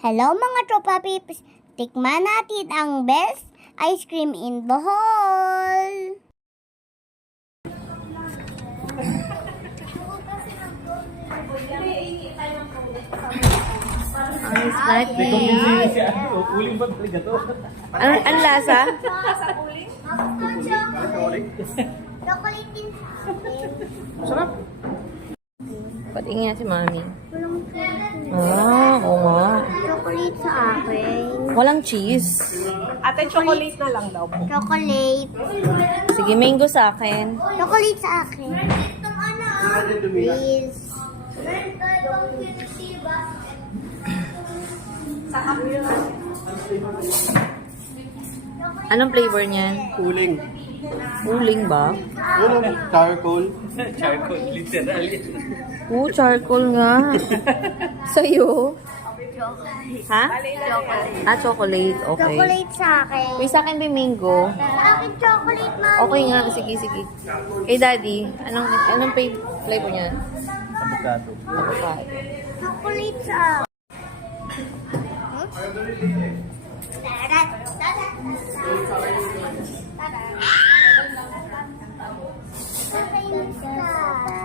Hello mga tropa pips! Tikman natin ang best ice cream in Bohol! Ang snack Uling ba talaga to? Ang lasa? Chocolate din. Sarap. Patingin si mami. Walang Oo nga. chocolate sa akin. Walang cheese. Ate, chocolate na lang daw po. Chocolate. Sige, mango sa akin. Chocolate sa akin. Please. Anong flavor niyan? Uling. Uling ba? Charcoal. Charcoal, literally. Charcoal nga. Sa'yo? Ha? Chocolate. Ah, chocolate. Okay. Chocolate sa akin. Uy, sa akin may mango. Sa akin chocolate, mami. Okay nga. Sige, sige. Kay daddy, anong flavor niyan? Avocado. Avocado. Chocolate sa akin.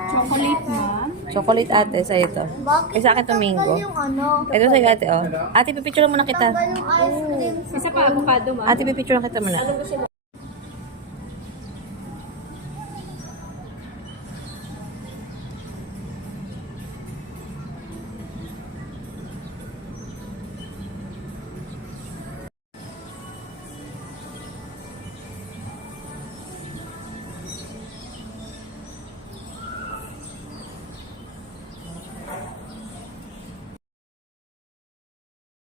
Chocolate, ma'am. Chocolate ate, sa'yo to. Kay sa akin to mango. Yung ano, Ito sa'yo ate, oh. Ate, pipicture muna kita. yung ice cream. Isa pa, avocado, ma'am. Ate, pipicture kita muna.